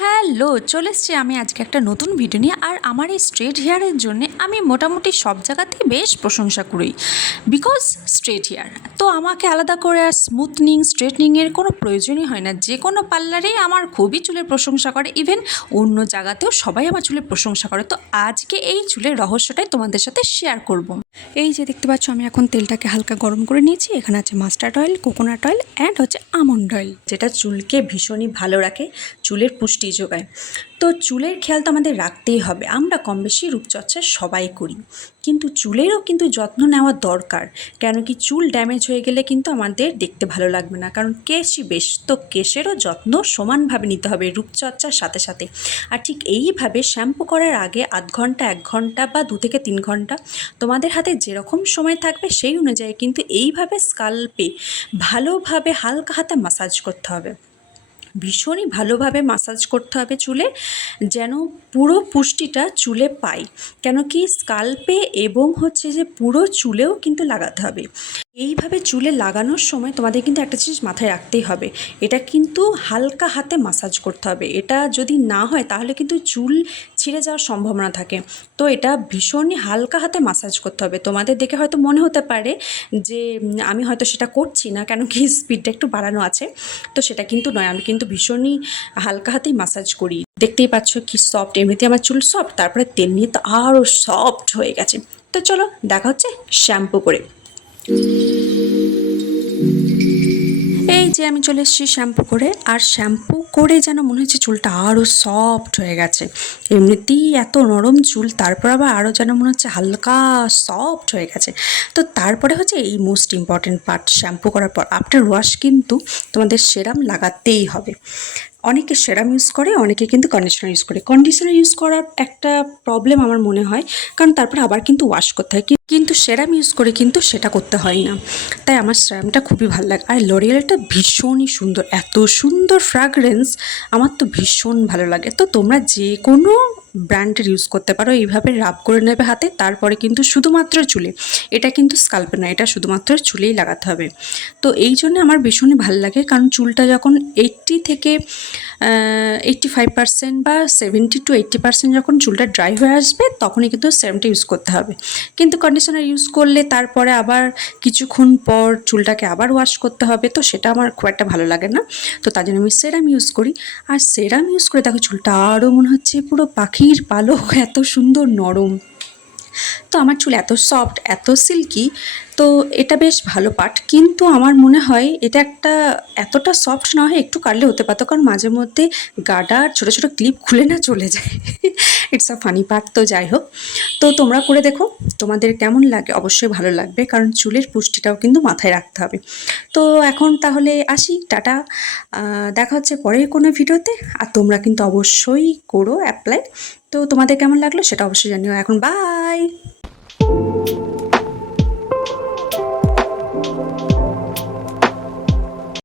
Hello, চলে এসছি আমি আজকে একটা নতুন ভিডিও নিয়ে। আর আমার এই স্ট্রেট হেয়ারের জন্য আমি মোটামুটি সব জায়গাতেই বেশ প্রশংসা করি, বিকজ স্ট্রেট হেয়ার তো আমাকে আলাদা করে আর স্মুথনিং স্ট্রেটনিংয়ের কোনো প্রয়োজনই হয় না। যে কোনো পার্লারেই আমার খুবই চুলের প্রশংসা করে, ইভেন অন্য জায়গাতেও সবাই আমার চুলের প্রশংসা করে। তো আজকে এই চুলের রহস্যটাই তোমাদের সাথে শেয়ার করব। এই যে দেখতে পাচ্ছ, আমি এখন তেলটাকে হালকা গরম করে নিয়েছি। এখানে আছে mustard oil, coconut oil and হচ্ছে আমন্ড অয়েল, যেটা চুলকে ভীষণই ভালো রাখে, চুলের পুষ্টি যোগায়। তো চুলের খেয়াল তো আমাদের রাখতেই হবে। আমরা কম বেশি রূপচর্চা সবাই করি, কিন্তু চুলেরও কিন্তু যত্ন নেওয়া দরকার। কেন কি, চুল ড্যামেজ হয়ে গেলে কিন্তু আমাদের দেখতে ভালো লাগবে না, কারণ কেশই বেশ, তো কেশেরও যত্ন সমানভাবে নিতে হবে রূপচর্চার সাথে সাথে। আর ঠিক এইভাবে শ্যাম্পু করার আগে আধ ঘন্টা 1 ঘন্টা বা 2 থেকে 3 ঘন্টা তোমাদের হাতে যেরকম সময় থাকবে সেই অনুযায়ী কিন্তু এইভাবে স্কাল্পে ভালোভাবে হালকা হাতে মাসাজ করতে হবে। ভীষণই ভালোভাবে মাসাজ করতে হবে চুলে, যেন পুরো পুষ্টিটা চুলে পাই। কেন কি, স্কাল্পে এবং হচ্ছে যে পুরো চুলেও কিন্তু লাগাতে হবে। এইভাবে চুলে লাগানোর সময় তোমাদের কিন্তু একটা জিনিস মাথায় রাখতেই হবে, এটা কিন্তু হালকা হাতে মাসাজ করতে হবে। এটা যদি না হয় তাহলে কিন্তু চুল ছিঁড়ে যাওয়ার সম্ভাবনা থাকে। তো এটা ভীষণই হালকা হাতে মাসাজ করতে হবে। তোমাদের দেখে হয়তো মনে হতে পারে যে আমি হয়তো সেটা করছি না, কেন কি স্পিডটা একটু বাড়ানো আছে, তো সেটা কিন্তু নয়। আমি কিন্তু ভীষণই হালকা হাতেই মাসাজ করি। দেখতেই পাচ্ছ কি সফট, এমনিতে আমার চুল সফট, তারপরে তেল নিয়ে তো আরও সফট হয়ে গেছে। তো চলো দেখা হচ্ছে শ্যাম্পু করে। এই যে আমি চলে এসেছি শ্যাম্পু করে, আর শ্যাম্পু করে যেন মনে হচ্ছে চুলটা আরও সফট হয়ে গেছে। এমনিতেই এত নরম চুল, তারপর আবার আরও যেন মনে হচ্ছে হালকা সফট হয়ে গেছে। তো তারপরে হচ্ছে এই মোস্ট ইম্পর্টেন্ট পার্ট, শ্যাম্পু করার পর আফটার ওয়াশ কিন্তু তোমাদের সেরাম লাগাতেই হবে। অনেকে সেরাম ইউজ করে, অনেকে কিন্তু কন্ডিশনার ইউজ করে। কন্ডিশনার ইউজ করার একটা প্রবলেম আমার মনে হয়, কারণ তারপর আবার কিন্তু ওয়াশ করতে হয়, কিন্তু সেরাম ইউজ করে কিন্তু সেটা করতে হয় না। তাই আমার সেরামটা খুবই ভালো লাগে। আর লরিয়ালটা ভীষণই সুন্দর, এত সুন্দর ফ্র্যাগরেন্স, আমার তো ভীষণ ভালো লাগে। তো তোমরা যে কোনো ব্র্যান্ডের ইউজ করতে পারো। এইভাবে রাব করে নেবে হাতে, তারপরে কিন্তু শুধুমাত্র চুলে, এটা কিন্তু স্কাল্পে নয়, এটা শুধুমাত্র চুলেই লাগাতে হবে। তো এই জন্য আমার ভীষণই ভালো লাগে, কারণ চুলটা যখন 80 থেকে 85% বা 70 to 80% যখন চুলটা ড্রাই হয়ে আসবে, তখনই কিন্তু সেরামটা ইউজ করতে হবে। কিন্তু কন্ডিশনার ইউজ করলে তারপরে আবার কিছুক্ষণ পর চুলটাকে আবার ওয়াশ করতে হবে, তো সেটা আমার খুব একটা ভালো লাগে না। তো তার জন্য আমি সেরাম ইউজ করি। আর সেরাম ইউজ করে দেখো চুলটা আরও মনে হচ্ছে পুরো পাখির পালক, এত সুন্দর নরম। তো আমার চুল এত সফট, এত সিল্কি, তো এটা বেশ ভালো পার্ট। কিন্তু আমার মনে হয় এটা একটা এতটা সফট না হয় একটু কাটলে হতে পারতো, কারণ মাঝে মধ্যে গাডার ছোটো ছোটো ক্লিপ খুলে না চলে যায়। It's a funny part. তো যাই হোক, তো তোমরা করে দেখো, তোমাদের কেমন লাগে অবশ্যই ভালো লাগবে, কারণ চুলের পুষ্টিটাও কিন্তু মাথায় রাখতে হবে। তো এখন তাহলে আসি, টাটা। দেখা হচ্ছে পরের কোনো ভিডিওতে। আর তোমরা কিন্তু অবশ্যই করো অ্যাপ্লাই। তো তোমাদের কেমন লাগলো সেটা অবশ্যই জানিও। এখন বাই।